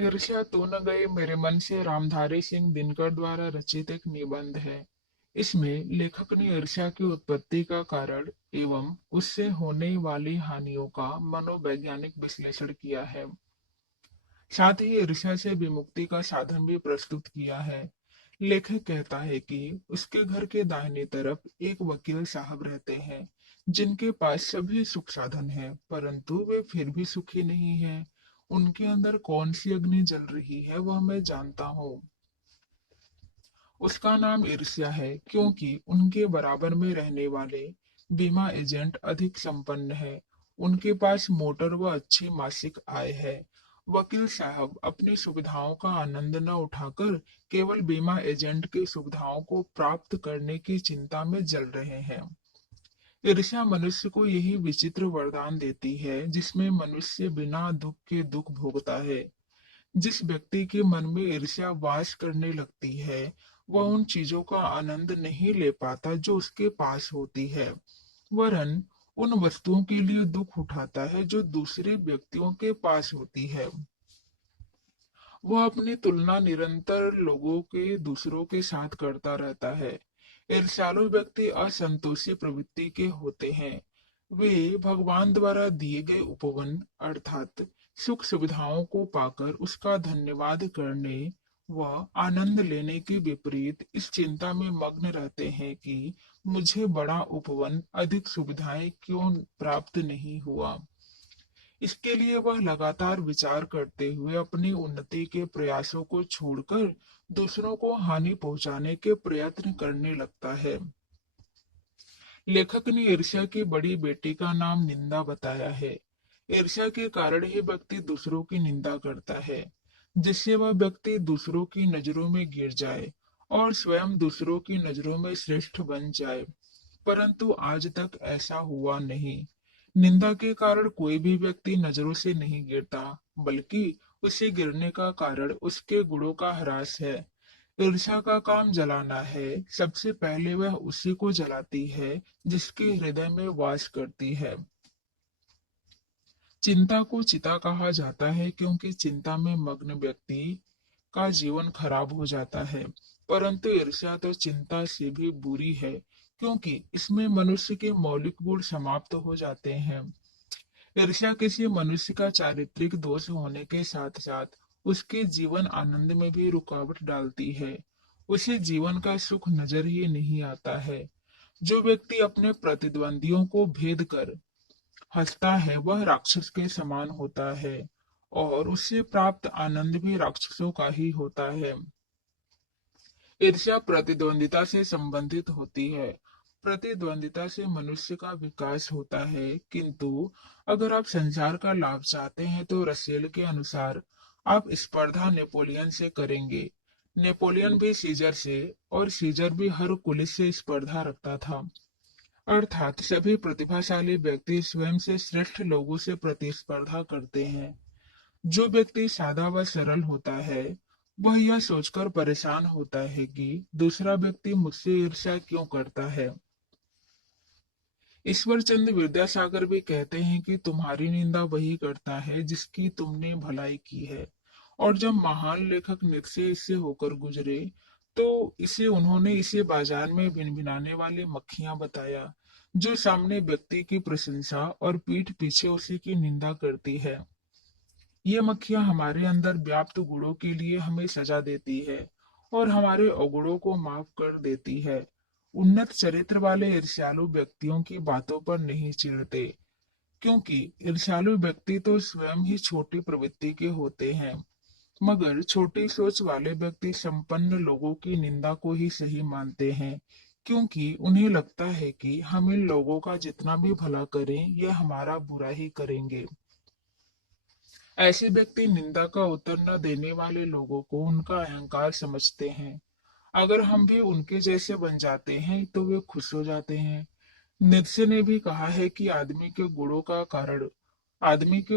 ईर्ष्या तो न गई मेरे मन से रामधारी सिंह दिनकर द्वारा रचित एक निबंध है। इसमें लेखक ने ईर्ष्या की उत्पत्ति का कारण एवं उससे होने वाली हानियों का मनोवैज्ञानिक विश्लेषण किया है। साथ ही ईर्ष्या से विमुक्ति का साधन भी प्रस्तुत किया है। लेखक कहता है कि उसके घर के दाहिने तरफ एक वकील साहब रहते हैं, जिनके पास सभी सुख साधन है, परंतु वे फिर भी सुखी नहीं है। उनके अंदर कौन सी अग्नि जल रही है वह मैं जानता हूँ। उसका नाम ईर्ष्या है, क्योंकि उनके बराबर में रहने वाले बीमा एजेंट अधिक संपन्न है। उनके पास मोटर व अच्छी मासिक आय है। वकील साहब अपनी सुविधाओं का आनंद न उठाकर केवल बीमा एजेंट की सुविधाओं को प्राप्त करने की चिंता में जल रहे हैं। ईर्ष्या मनुष्य को यही विचित्र वरदान देती है, जिसमें मनुष्य बिना दुख के दुख भोगता है। जिस व्यक्ति के मन में ईर्ष्या वास करने लगती है, वह उन चीजों का आनंद नहीं ले पाता जो उसके पास होती है, वरन उन वस्तुओं के लिए दुख उठाता है जो दूसरे व्यक्तियों के पास होती है। वह अपनी तुलना निरंतर लोगों के दूसरों के साथ करता रहता है। ईर्ष्यालु व्यक्ति असंतोषी प्रवृत्ति के होते हैं। वे भगवान द्वारा दिए गए उपवन अर्थात सुख सुविधाओं को पाकर उसका धन्यवाद करने व आनंद लेने के विपरीत इस चिंता में मग्न रहते हैं कि मुझे बड़ा उपवन अधिक सुविधाएं क्यों प्राप्त नहीं हुआ। इसके लिए वह लगातार विचार करते हुए अपनी उन्नति के प्रयासों को छोड़कर दूसरों को हानि पहुंचाने के प्रयत्न करने लगता है। लेखक ने ईर्ष्या की बड़ी बेटी का नाम निंदा बताया है। ईर्ष्या के कारण ही व्यक्ति दूसरों की निंदा करता है, जिससे वह व्यक्ति दूसरों की नजरों में गिर जाए और स्वयं दूसरों की नजरों में श्रेष्ठ बन जाए। परंतु आज तक ऐसा हुआ नहीं। निंदा के कारण कोई भी व्यक्ति नजरों से नहीं गिरता, बल्कि उसे गिरने का कारण उसके गुणों का ह्रास है। ईर्ष्या का काम जलाना है। सबसे पहले वह उसी को जलाती है जिसके हृदय में वास करती है। चिंता को चिता कहा जाता है, क्योंकि चिंता में मग्न व्यक्ति का जीवन खराब हो जाता है। परंतु ईर्ष्या तो चिंता से भी बुरी है, क्योंकि इसमें मनुष्य के मौलिक गुण समाप्त हो जाते हैं। ईर्ष्या किसी मनुष्य का चारित्रिक दोष होने के साथ साथ उसके जीवन आनंद में भी रुकावट डालती है। उसे जीवन का सुख नजर ही नहीं आता है। जो व्यक्ति अपने प्रतिद्वंदियों को भेद कर हंसता है वह राक्षस के समान होता है, और उससे प्राप्त आनंद भी राक्षसों का ही होता है। ईर्ष्या प्रतिद्वंदिता से संबंधित होती है। प्रतिद्वंदिता से मनुष्य का विकास होता है, किंतु अगर आप संसार का लाभ चाहते हैं तो रसेल के अनुसार आप स्पर्धा नेपोलियन से करेंगे। नेपोलियन भी सीजर से और सीजर भी हरकुलिस से स्पर्धा रखता था। अर्थात सभी प्रतिभाशाली व्यक्ति स्वयं से श्रेष्ठ लोगों से प्रतिस्पर्धा करते हैं। जो व्यक्ति सादा व सरल होता है, वह यह सोचकर परेशान होता है कि दूसरा व्यक्ति मुझसे ईर्ष्या क्यों करता है। ईश्वर चंद्र विद्यासागर भी कहते हैं कि तुम्हारी निंदा वही करता है जिसकी तुमने भलाई की है। और जब महान लेखक नित्शे इससे होकर गुजरे, तो उन्होंने इसे बाजार में भिनभिनाने वाली मक्खियां बताया, जो सामने व्यक्ति की प्रशंसा और पीठ पीछे उसी की निंदा करती है। ये मक्खियां हमारे अंदर व्याप्त गुणों के लिए हमें सजा देती है और हमारे अवगुणों को माफ कर देती है। उन्नत चरित्र वाले ईर्ष्यालु व्यक्तियों की बातों पर नहीं चिढ़ते, क्योंकि ईर्ष्यालु व्यक्ति तो स्वयं ही छोटी प्रवृत्ति के होते हैं। मगर छोटी सोच वाले व्यक्ति संपन्न लोगों की निंदा को ही सही मानते हैं, क्योंकि उन्हें लगता है कि हम इन लोगों का जितना भी भला करें, ये हमारा बुरा ही करेंगे। ऐसे व्यक्ति निंदा का उत्तर न देने वाले लोगों को उनका अहंकार समझते हैं। अगर हम भी उनके जैसे बन जाते हैं तो वे खुश हो जाते हैं। नित्शे ने भी कहा है कि आदमी के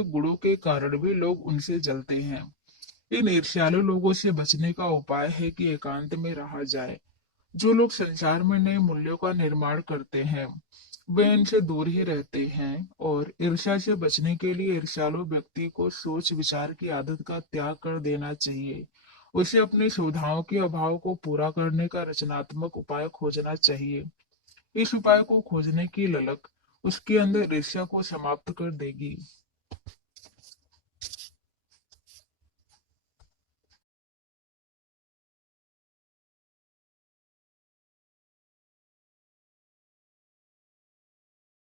गुणों के कारण भी लोग उनसे जलते हैं। इन ईर्ष्यालु लोगों से बचने का उपाय है कि एकांत में रहा जाए। जो लोग संसार में नए मूल्यों का निर्माण करते हैं, वे इनसे दूर ही रहते हैं और ईर्ष्या से बचने के लिए ईर्ष्यालु व्यक्ति को सोच विचार की आदत का त्याग कर देना चाहिए। उसे अपनी सुविधाओं के अभाव को पूरा करने का रचनात्मक उपाय खोजना चाहिए। इस उपाय को खोजने की ललक उसके अंदर ईर्ष्या को समाप्त कर देगी।